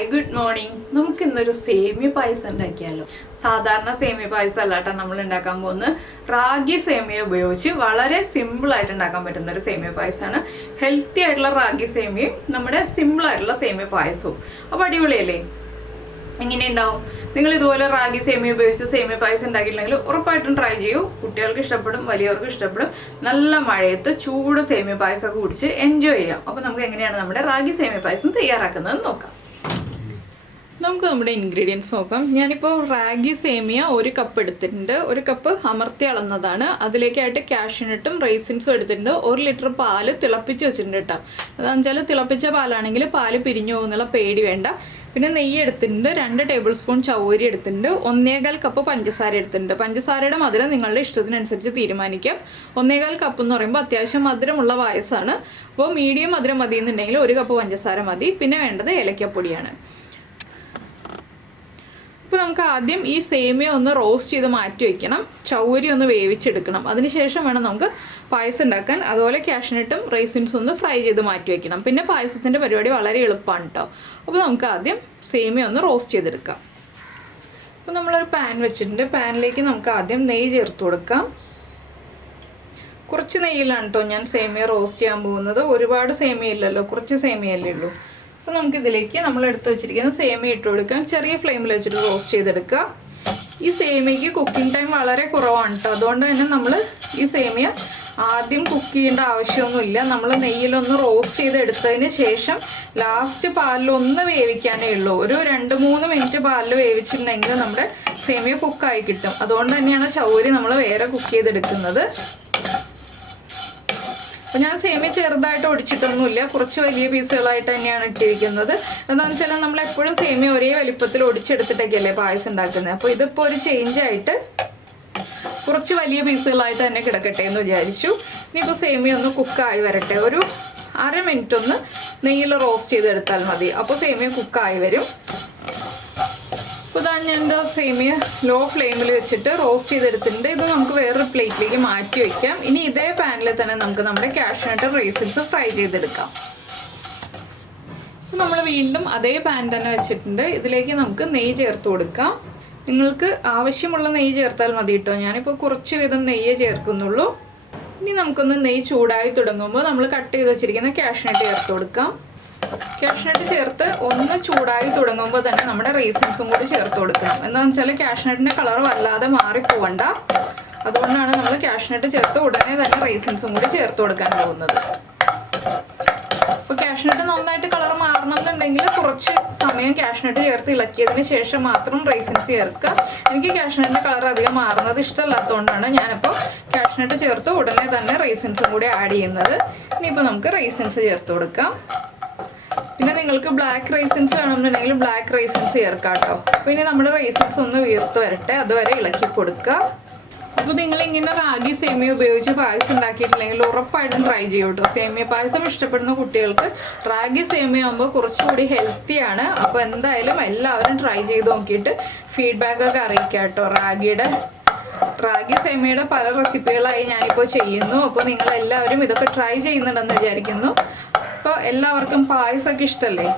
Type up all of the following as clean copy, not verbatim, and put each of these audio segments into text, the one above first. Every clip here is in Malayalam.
Hi good morning. നമുക്ക് ഇന്നൊരു സേമിയ പായസം ഉണ്ടാക്കിയാലോ. സാധാരണ സേമിയ പായസം അല്ലാട്ടോ നമ്മൾ ഉണ്ടാക്കാൻ പോകുന്നത്. റാഗി സേമിയ ഉപയോഗിച്ച് വളരെ സിമ്പിൾ ആയിട്ട് ഉണ്ടാക്കാൻ പറ്റുന്ന ഒരു സേമിയ പായസമാണ്. ഹെൽത്തി ആയിട്ടുള്ള റാഗി സേമിയയും നമ്മുടെ സിമ്പിൾ ആയിട്ടുള്ള സേമിയ പായസവും. അപ്പോൾ അടിപൊളിയല്ലേ? എങ്ങനെയുണ്ടാവും? നിങ്ങൾ ഇതുപോലെ റാഗി സേമിയ ഉപയോഗിച്ച് സേമിയ പായസം ഉണ്ടാക്കിയിട്ടുണ്ടെങ്കിൽ ഉറപ്പായിട്ടും ട്രൈ ചെയ്യൂ. കുട്ടികൾക്ക് ഇഷ്ടപ്പെടും, വലിയവർക്ക് ഇഷ്ടപ്പെടും. നല്ല മഴയത്ത് ചൂട് സേമിയ പായസമൊക്കെ കുടിച്ച് എൻജോയ് ചെയ്യാം. അപ്പോൾ നമുക്ക് എങ്ങനെയാണ് നമ്മുടെ റാഗി സേമിയ പായസം തയ്യാറാക്കുന്നത് നോക്കാം. നമുക്ക് നമ്മുടെ ഇൻഗ്രീഡിയൻസ് നോക്കാം. ഞാനിപ്പോൾ റാഗി സേമിയ 1 കപ്പ് എടുത്തിട്ടുണ്ട്. 1 കപ്പ് അമർത്തി അളന്നതാണ്. അതിലേക്കായിട്ട് കാഷ്യൂനട്ടും റൈസിൻസും എടുത്തിട്ടുണ്ട്. 1 ലിറ്റർ പാല് തിളപ്പിച്ച് വെച്ചിട്ടുണ്ട് കേട്ടോ. അതാണെന്ന് വെച്ചാൽ തിളപ്പിച്ച പാലാണെങ്കിൽ പാല് പിരിഞ്ഞു പോകുന്നുള്ള പേടി വേണ്ട. പിന്നെ നെയ്യ് എടുത്തിട്ടുണ്ട്. 2 ടേബിൾ സ്പൂൺ ചൗരി എടുത്തിട്ടുണ്ട്. 1.25 കപ്പ് പഞ്ചസാര എടുത്തിട്ടുണ്ട്. പഞ്ചസാരയുടെ മധുരം നിങ്ങളുടെ ഇഷ്ടത്തിനനുസരിച്ച് തീരുമാനിക്കാം. 1.25 കപ്പ് എന്ന് പറയുമ്പോൾ അത്യാവശ്യം മധുരമുള്ള പായസമാണ്. അപ്പോൾ മീഡിയം മധുരം മതി എന്നുണ്ടെങ്കിൽ 1 കപ്പ് പഞ്ചസാര മതി. പിന്നെ വേണ്ടത് ഏലക്കപ്പൊടിയാണ്. ഇപ്പോൾ നമുക്ക് ആദ്യം ഈ സേമിയ ഒന്ന് റോസ്റ്റ് ചെയ്ത് മാറ്റി വയ്ക്കണം. ചൗരി ഒന്ന് വേവിച്ചെടുക്കണം. അതിനുശേഷം വേണം നമുക്ക് പായസം ഉണ്ടാക്കാൻ. അതുപോലെ കാഷ്യൂനട്ടും റൈസിൻസും ഒന്ന് ഫ്രൈ ചെയ്ത് മാറ്റി വയ്ക്കണം. പിന്നെ പായസത്തിൻ്റെ പരിപാടി വളരെ എളുപ്പമാണ് കേട്ടോ. അപ്പോൾ നമുക്ക് ആദ്യം സേമിയ ഒന്ന് റോസ്റ്റ് ചെയ്തെടുക്കാം. അപ്പോൾ നമ്മളൊരു പാൻ വെച്ചിട്ടുണ്ട്. പാനിലേക്ക് നമുക്ക് ആദ്യം നെയ്യ് ചേർത്ത് കൊടുക്കാം. കുറച്ച് നെയ്യിലാണ് കേട്ടോ ഞാൻ സേമിയ റോസ്റ്റ് ചെയ്യാൻ പോകുന്നത്. ഒരുപാട് സേമിയ ഇല്ലല്ലോ, കുറച്ച് സേമിയല്ലേ ഉള്ളൂ. അപ്പോൾ നമുക്കിതിലേക്ക് നമ്മൾ എടുത്ത് വെച്ചിരിക്കുന്ന സേമിയ ഇട്ട് കൊടുക്കാം. ചെറിയ ഫ്ലെയിമിൽ വെച്ചിട്ട് റോസ്റ്റ് ചെയ്തെടുക്കുക. ഈ സേമിയയ്ക്ക് കുക്കിംഗ് ടൈം വളരെ കുറവാണ് കേട്ടോ. അതുകൊണ്ട് തന്നെ നമ്മൾ ഈ സേമിയ ആദ്യം കുക്ക് ചെയ്യേണ്ട ആവശ്യമൊന്നുമില്ല. നമ്മൾ നെയ്യിലൊന്ന് റോസ്റ്റ് ചെയ്തെടുത്തതിന് ശേഷം ലാസ്റ്റ് പാലിലൊന്ന് വേവിക്കാനേ ഉള്ളൂ. ഒരു 2-3 മിനിറ്റ് പാലിൽ വേവിച്ചിട്ടുണ്ടെങ്കിൽ നമ്മുടെ സേമിയ കുക്കായി കിട്ടും. അതുകൊണ്ട് തന്നെയാണ് ചൗരി നമ്മൾ വേറെ കുക്ക് ചെയ്തെടുക്കുന്നത്. അപ്പോൾ ഞാൻ സേമിയ ചെറുതായിട്ട് ഒടിച്ചിട്ടൊന്നുമില്ല, കുറച്ച് വലിയ പീസുകളായിട്ട് തന്നെയാണ് ഇട്ടിരിക്കുന്നത്. എന്താണെന്ന് വെച്ചാൽ നമ്മളെപ്പോഴും സേമിയ ഒരേ വലിപ്പത്തിൽ ഒടിച്ചെടുത്തിട്ടൊക്കെയല്ലേ പായസം ഉണ്ടാക്കുന്നത്. അപ്പോൾ ഇതിപ്പോൾ ഒരു ചേഞ്ചായിട്ട് കുറച്ച് വലിയ പീസുകളായിട്ട് തന്നെ കിടക്കട്ടെ എന്ന് വിചാരിച്ചു. ഇനിയിപ്പോൾ സേമിയ ഒന്ന് കുക്കായി വരട്ടെ. ഒരു 1/2 മിനിറ്റ് ഒന്ന് നെയ്യിൽ റോസ്റ്റ് ചെയ്തെടുത്താൽ മതി. അപ്പോൾ സേമിയ കുക്കായി വരും. അപ്പോൾ ഇതാ ഞാൻ എന്താ സേമിയ ലോ ഫ്ലെയിമിൽ വെച്ചിട്ട് റോസ്റ്റ് ചെയ്തെടുത്തിട്ടുണ്ട്. ഇത് നമുക്ക് വേറൊരു പ്ലേറ്റിലേക്ക് മാറ്റി വയ്ക്കാം. ഇനി ഇതേ പാനിൽ തന്നെ നമുക്ക് നമ്മുടെ കാഷ്യൂനട്ടും റൈസിൻസും ഫ്രൈ ചെയ്തെടുക്കാം. അപ്പോൾ നമ്മൾ വീണ്ടും അതേ പാൻ തന്നെ വെച്ചിട്ടുണ്ട്. ഇതിലേക്ക് നമുക്ക് നെയ്യ് ചേർത്ത് കൊടുക്കാം. നിങ്ങൾക്ക് ആവശ്യമുള്ള നെയ്യ് ചേർത്താൽ മതി കേട്ടോ. ഞാനിപ്പോൾ കുറച്ച് വീതം നെയ്യേ ചേർക്കുന്നുള്ളൂ. ഇനി നമുക്കൊന്ന് നെയ്യ് ചൂടായി തുടങ്ങുമ്പോൾ നമ്മൾ കട്ട് ചെയ്ത് വെച്ചിരിക്കുന്ന കാഷ്യൂനട്ട് ചേർത്ത് കൊടുക്കാം. കാഷ്യൂനട്ട് ചേർത്ത് ഒന്ന് ചൂടായി തുടങ്ങുമ്പോൾ തന്നെ നമ്മുടെ റൈസിൻസും കൂടി ചേർത്ത് കൊടുക്കണം. എന്താണെന്ന് വെച്ചാൽ കാഷ്യൂനട്ടിൻ്റെ കളർ വല്ലാതെ മാറിപ്പോവണ്ട. അതുകൊണ്ടാണ് നമ്മൾ കാഷ്യൂനട്ട് ചേർത്ത് ഉടനെ തന്നെ റൈസിൻസും കൂടി ചേർത്ത് കൊടുക്കാൻ പോകുന്നത്. അപ്പോൾ കാഷ്യൂനട്ട് നന്നായിട്ട് കളർ മാറണമെന്നുണ്ടെങ്കിൽ കുറച്ച് സമയം കാഷ്യൂനട്ട് ചേർത്ത് ഇളക്കിയതിന് ശേഷം മാത്രം റൈസിൻസ് ചേർക്കുക. എനിക്ക് കാഷ്യൂനട്ടിൻ്റെ കളർ അധികം മാറുന്നത് ഇഷ്ടമല്ലാത്തതുകൊണ്ടാണ് ഞാനിപ്പോൾ കാഷ്യൂനട്ട് ചേർത്ത് ഉടനെ തന്നെ റൈസിൻസും കൂടി ആഡ് ചെയ്യുന്നത്. ഇനിയിപ്പോൾ നമുക്ക് റൈസിൻസ് ചേർത്ത് കൊടുക്കാം. പിന്നെ നിങ്ങൾക്ക് ബ്ലാക്ക് റൈസിൻസ് വേണമെന്നുണ്ടെങ്കിൽ ബ്ലാക്ക് റൈസിൻസ് ചേർക്കാം കേട്ടോ. അപ്പോൾ ഇനി നമ്മുടെ റൈസിൻസ് ഒന്ന് വീർത്ത് വരട്ടെ, അതുവരെ ഇളക്കി കൊടുക്കുക. അപ്പോൾ നിങ്ങളിങ്ങനെ റാഗി സേമിയ ഉപയോഗിച്ച് പായസം ഉണ്ടാക്കിയിട്ടില്ലെങ്കിൽ ഉറപ്പായിട്ടും ട്രൈ ചെയ്യൂ കേട്ടോ. സേമിയ പായസം ഇഷ്ടപ്പെടുന്ന കുട്ടികൾക്ക് റാഗി സേമിയ ആകുമ്പോൾ കുറച്ചുകൂടി ഹെൽത്തിയാണ്. അപ്പോൾ എന്തായാലും എല്ലാവരും ട്രൈ ചെയ്ത് നോക്കിയിട്ട് ഫീഡ്ബാക്കൊക്കെ അറിയിക്കാം കേട്ടോ. റാഗി സേമിയയുടെ പല റെസിപ്പികളായി ഞാനിപ്പോൾ ചെയ്യുന്നു. അപ്പോൾ നിങ്ങളെല്ലാവരും ഇതൊക്കെ ട്രൈ ചെയ്യുന്നുണ്ടെന്ന് വിചാരിക്കുന്നു. അപ്പോൾ എല്ലാവർക്കും പായസമൊക്കെ ഇഷ്ടമല്ലേ?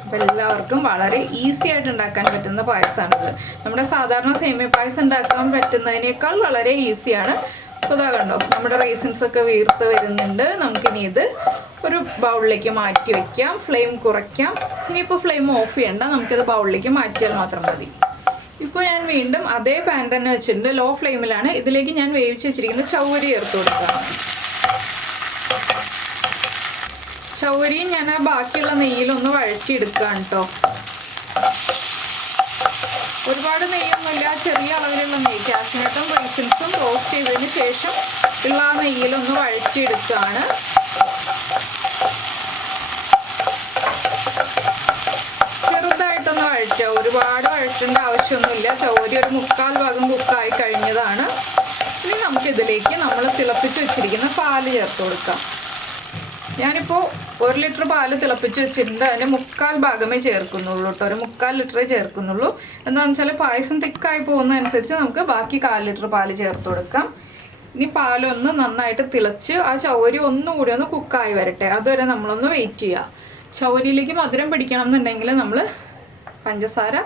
അപ്പോൾ എല്ലാവർക്കും വളരെ ഈസി ആയിട്ട് ഉണ്ടാക്കാൻ പറ്റുന്ന പായസമാണിത്. നമ്മുടെ സാധാരണ സേമിയ പായസം ഉണ്ടാക്കാൻ പറ്റുന്നതിനേക്കാൾ വളരെ ഈസിയാണ്. അപ്പോൾ ഇതാ കണ്ടോ, നമ്മുടെ റൈസിൻസൊക്കെ വീർത്ത് വരുന്നുണ്ട്. നമുക്കിനി ഇത് ഒരു ബൗളിലേക്ക് മാറ്റി വയ്ക്കാം. ഫ്ലെയിം കുറയ്ക്കാം. ഇനിയിപ്പോൾ ഫ്ലെയിം ഓഫ് ചെയ്യണ്ട, നമുക്കിത് ബൗളിലേക്ക് മാറ്റിയാൽ മാത്രം മതി. ഇപ്പോൾ ഞാൻ വീണ്ടും അതേ പാൻ തന്നെ വെച്ചിട്ടുണ്ട്. ലോ ഫ്ലെയിമിലാണ്. ഇതിലേക്ക് ഞാൻ വേവിച്ച് വെച്ചിരിക്കുന്ന ചൗരി ചേർത്ത് കൊടുക്കാം. ചൗരിയും ഞാൻ ആ ബാക്കിയുള്ള നെയ്യിലൊന്ന് വഴറ്റിയെടുക്കുകയാണ് കേട്ടോ. ഒരുപാട് നെയ്യൊന്നുമില്ല, ചെറിയ അളവിലുള്ള നെയ്യ്. കാഷ്യൂനട്ടും റൈസിൻസും റോസ്റ്റ് ചെയ്തതിന് ശേഷം ഉള്ള ആ നെയ്യിലൊന്ന് വഴറ്റിയെടുക്കുകയാണ്. ചെറുതായിട്ടൊന്ന് വഴറ്റുക, ഒരുപാട് വഴറ്റേണ്ട ആവശ്യമൊന്നുമില്ല. ചൗരി ഒരു 3/4 ഭാഗം കുക്കായി കഴിഞ്ഞതാണ്. ഇനി നമുക്കിതിലേക്ക് നമ്മൾ തിളപ്പിച്ച് വെച്ചിരിക്കുന്ന പാല് ചേർത്ത് കൊടുക്കാം. ഞാനിപ്പോൾ 1 ലിറ്റർ പാല് തിളപ്പിച്ച് വെച്ചിട്ടുണ്ട്. അതിൻ്റെ 3/4 ഭാഗമേ ചേർക്കുന്നുള്ളൂ കേട്ടോ. ഒരു 3/4 ലിറ്ററേ ചേർക്കുന്നുള്ളൂ. എന്താണെന്ന് വെച്ചാൽ പായസം തിക്കായി പോകുന്നതനുസരിച്ച് നമുക്ക് ബാക്കി 1/4 ലിറ്റർ പാല് ചേർത്ത് കൊടുക്കാം. ഇനി പാലൊന്ന് നന്നായിട്ട് തിളച്ച് ആ ചൗരി ഒന്നുകൂടി ഒന്ന് കുക്കായി വരട്ടെ. അതുവരെ നമ്മളൊന്ന് വെയിറ്റ് ചെയ്യുക. ചൗരിയിലേക്ക് മധുരം പിടിക്കണം എന്നുണ്ടെങ്കിൽ നമ്മൾ പഞ്ചസാര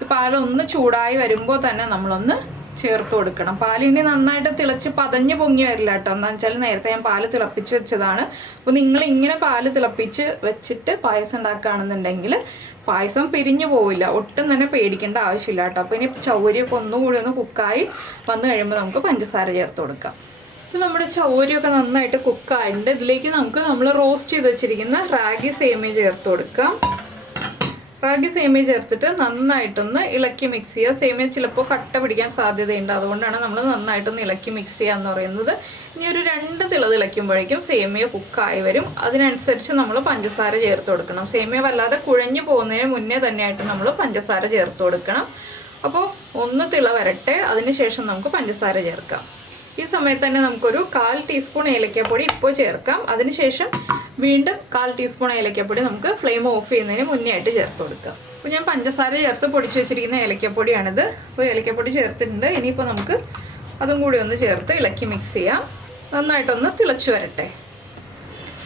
ഈ പാലൊന്ന് ചൂടായി വരുമ്പോൾ തന്നെ നമ്മളൊന്ന് ചേർത്ത് കൊടുക്കണം. പാലിനി നന്നായിട്ട് തിളച്ച് പതഞ്ഞ് പൊങ്ങി വരില്ല കേട്ടോ. എന്താണെന്ന് വെച്ചാൽ നേരത്തെ ഞാൻ പാല് തിളപ്പിച്ച് വെച്ചതാണ്. അപ്പോൾ നിങ്ങൾ ഇങ്ങനെ പാല് തിളപ്പിച്ച് വെച്ചിട്ട് പായസം ഉണ്ടാക്കുകയാണെന്നുണ്ടെങ്കിൽ പായസം പിരിഞ്ഞു പോവില്ല, ഒട്ടും തന്നെ പേടിക്കേണ്ട ആവശ്യമില്ല കേട്ടോ. അപ്പോൾ ഇനി ചൗരിയൊക്കെ ഒന്നുകൂടി ഒന്ന് കുക്കായി വന്നു കഴിയുമ്പോൾ നമുക്ക് പഞ്ചസാര ചേർത്ത് കൊടുക്കാം. അപ്പോൾ നമ്മുടെ ചൗരിയൊക്കെ നന്നായിട്ട് കുക്കായിട്ടുണ്ട്. ഇതിലേക്ക് നമ്മൾ റോസ്റ്റ് ചെയ്ത് വെച്ചിരിക്കുന്ന റാഗി സേമിയ ചേർത്ത് കൊടുക്കാം. റാഗി സേമിയ ചേർത്തിട്ട് നന്നായിട്ടൊന്ന് ഇളക്കി മിക്സ് ചെയ്യുക. സേമിയ ചിലപ്പോൾ കട്ട പിടിക്കാൻ സാധ്യതയുണ്ട്, അതുകൊണ്ടാണ് നമ്മൾ നന്നായിട്ടൊന്ന് ഇളക്കി മിക്സ് ചെയ്യുക എന്ന് പറയുന്നത്. ഇനി ഒരു 2 തിള തിളയ്ക്കുമ്പോഴേക്കും സേമിയ കുക്കായി വരും. അതിനനുസരിച്ച് നമ്മൾ പഞ്ചസാര ചേർത്ത് കൊടുക്കണം. സേമിയ വല്ലാതെ കുഴഞ്ഞു പോകുന്നതിന് മുന്നേ തന്നെയായിട്ട് നമ്മൾ പഞ്ചസാര ചേർത്ത് കൊടുക്കണം. അപ്പോൾ 1 തിള വരട്ടെ, അതിനുശേഷം നമുക്ക് പഞ്ചസാര ചേർക്കാം. ഈ സമയത്ത് തന്നെ നമുക്കൊരു 1/4 ടീസ്പൂൺ ഏലക്കപ്പൊടി ഇപ്പോൾ ചേർക്കാം. അതിനുശേഷം വീണ്ടും 1/4 ടീസ്പൂൺ ഏലക്കപ്പൊടി നമുക്ക് ഫ്ലെയിം ഓഫ് ചെയ്യുന്നതിന് മുന്നേ ആയിട്ട് ചേർത്ത് കൊടുക്കാം. അപ്പോൾ ഞാൻ പഞ്ചസാര ചേർത്ത് പൊടിച്ച് വെച്ചിരിക്കുന്ന ഏലക്കപ്പൊടിയാണിത്. അപ്പോൾ ഏലക്കപ്പൊടി ചേർത്തിട്ടുണ്ട്. ഇനിയിപ്പോൾ നമുക്ക് അതും കൂടി ഒന്ന് ചേർത്ത് ഇളക്കി മിക്സ് ചെയ്യാം. നന്നായിട്ടൊന്ന് തിളച്ച് വരട്ടെ.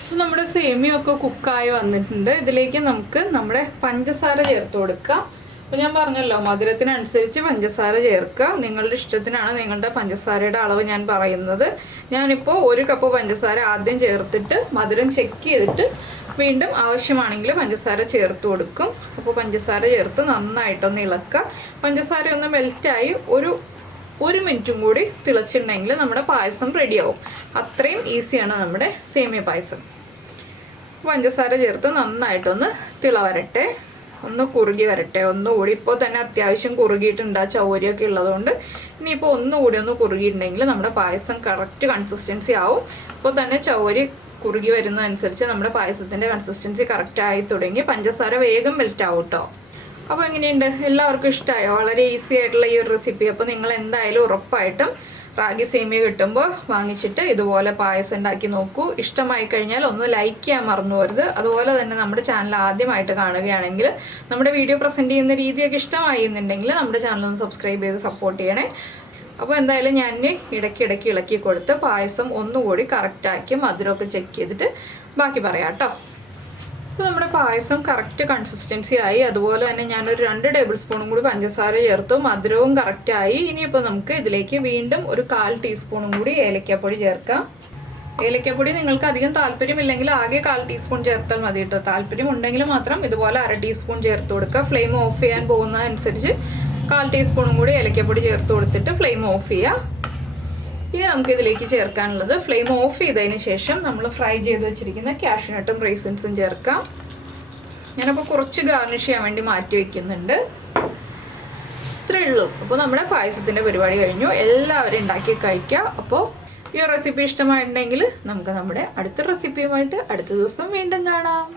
അപ്പോൾ നമ്മുടെ സേമിയൊക്കെ കുക്കായി വന്നിട്ടുണ്ട്. ഇതിലേക്ക് നമുക്ക് നമ്മുടെ പഞ്ചസാര ചേർത്ത് കൊടുക്കാം. അപ്പോൾ ഞാൻ പറഞ്ഞല്ലോ, മധുരത്തിനനുസരിച്ച് പഞ്ചസാര ചേർക്കുക. നിങ്ങളുടെ ഇഷ്ടത്തിനാണ് നിങ്ങളുടെ പഞ്ചസാരയുടെ അളവ് ഞാൻ പറയുന്നത്. ഞാനിപ്പോൾ 1 കപ്പ് പഞ്ചസാര ആദ്യം ചേർത്തിട്ട് മധുരം ചെക്ക് ചെയ്തിട്ട് വീണ്ടും ആവശ്യമാണെങ്കിൽ പഞ്ചസാര ചേർത്ത് കൊടുക്കും. അപ്പോൾ പഞ്ചസാര ചേർത്ത് നന്നായിട്ടൊന്ന് ഇളക്കുക. പഞ്ചസാര ഒന്ന് മെൽറ്റായി ഒരു മിനിറ്റും കൂടി തിളച്ചിട്ടുണ്ടെങ്കിൽ നമ്മുടെ പായസം റെഡിയാവും. അത്രയും ഈസിയാണ് നമ്മുടെ സേമിയ പായസം. പഞ്ചസാര ചേർത്ത് നന്നായിട്ടൊന്ന് തിള വരട്ടെ, ഒന്ന് കുറുകി വരട്ടെ. ഒന്നുകൂടി ഇപ്പോൾ തന്നെ അത്യാവശ്യം കുറുകിയിട്ടുണ്ട്, ആ ചൗരിയൊക്കെ ഉള്ളതുകൊണ്ട്. ഇനിയിപ്പോൾ ഒന്നുകൂടി ഒന്ന് കുറുകിയിട്ടുണ്ടെങ്കിൽ നമ്മുടെ പായസം കറക്റ്റ് കൺസിസ്റ്റൻസി ആവും. ഇപ്പോൾ തന്നെ ചൗരി കുറുകി വരുന്നതനുസരിച്ച് നമ്മുടെ പായസത്തിൻ്റെ കൺസിസ്റ്റൻസി കറക്റ്റായി തുടങ്ങി പഞ്ചസാര വേഗം മെൽറ്റ് ആവും കേട്ടോ. അപ്പോൾ എങ്ങനെയുണ്ട്? എല്ലാവർക്കും ഇഷ്ടമായോ? വളരെ ഈസി ആയിട്ടുള്ള ഈ ഒരു റെസിപ്പി. അപ്പോൾ നിങ്ങൾ എന്തായാലും ഉറപ്പായിട്ടും റാഗി സേമിയ കിട്ടുമ്പോൾ വാങ്ങിച്ചിട്ട് ഇതുപോലെ പായസം ഉണ്ടാക്കി നോക്കൂ. ഇഷ്ടമായി കഴിഞ്ഞാൽ ഒന്ന് ലൈക്ക് ചെയ്യാൻ മറന്നു പോകരുത്. അതുപോലെ തന്നെ നമ്മുടെ ചാനൽ ആദ്യമായിട്ട് കാണുകയാണെങ്കിൽ നമ്മുടെ വീഡിയോ പ്രസൻറ്റ് ചെയ്യുന്ന രീതിയൊക്കെ ഇഷ്ടമായി എന്നുണ്ടെങ്കിൽ നമ്മുടെ ചാനൽ ഒന്ന് സബ്സ്ക്രൈബ് ചെയ്ത് സപ്പോർട്ട് ചെയ്യണേ. അപ്പോൾ എന്തായാലും ഞാൻ ഇടയ്ക്കിടയ്ക്ക് ഇളക്കി കൊടുത്ത് പായസം ഒന്നുകൂടി കറക്റ്റാക്കി മധുരമൊക്കെ ചെക്ക് ചെയ്തിട്ട് ബാക്കി പറയാം കേട്ടോ. അപ്പോൾ നമ്മുടെ പായസം കറക്റ്റ് കൺസിസ്റ്റൻസി ആയി. അതുപോലെ തന്നെ ഞാനൊരു 2 ടേബിൾ സ്പൂണും കൂടി പഞ്ചസാര ചേർത്തു. മധുരവും കറക്റ്റായി. ഇനിയിപ്പോൾ നമുക്ക് ഇതിലേക്ക് വീണ്ടും ഒരു 1/4 ടീസ്പൂണും കൂടി ഏലക്കപ്പൊടി ചേർക്കാം. ഏലക്കപ്പൊടി നിങ്ങൾക്ക് അധികം താല്പര്യമില്ലെങ്കിൽ ആകെ 1/4 ടീസ്പൂൺ ചേർത്താൽ മതി കേട്ടോ. താല്പര്യം ഉണ്ടെങ്കിൽ മാത്രം ഇതുപോലെ 1/2 ടീസ്പൂൺ ചേർത്ത് കൊടുക്കുക. ഫ്ലെയിം ഓഫ് ചെയ്യാൻ പോകുന്നതനുസരിച്ച് 1/4 ടീസ്പൂണും കൂടി ഏലക്കപ്പൊടി ചേർത്ത് കൊടുത്തിട്ട് ഫ്ലെയിം ഓഫ് ചെയ്യുക. ഇനി നമുക്ക് ഇതിലേക്ക് ചേർക്കാനുള്ളത്, ഫ്ലെയിം ഓഫ് ചെയ്തതിന് ശേഷം നമ്മൾ ഫ്രൈ ചെയ്ത് വെച്ചിരിക്കുന്ന കാഷ്യൂനട്ടും റൈസിൻസും ചേർക്കാം. ഞാനപ്പോൾ കുറച്ച് ഗാർണിഷ് ചെയ്യാൻ വേണ്ടി മാറ്റി വയ്ക്കുന്നുണ്ട്. ഇത്രയേ ഉള്ളൂ. അപ്പോൾ നമ്മുടെ പായസത്തിൻ്റെ പരിപാടി കഴിഞ്ഞു. എല്ലാവരും ഉണ്ടാക്കി കഴിക്കുക. അപ്പോൾ ഈ റെസിപ്പി ഇഷ്ടമായിട്ടുണ്ടെങ്കിൽ നമുക്ക് നമ്മുടെ അടുത്ത റെസിപ്പിയുമായിട്ട് അടുത്ത ദിവസം വീണ്ടും കാണാം.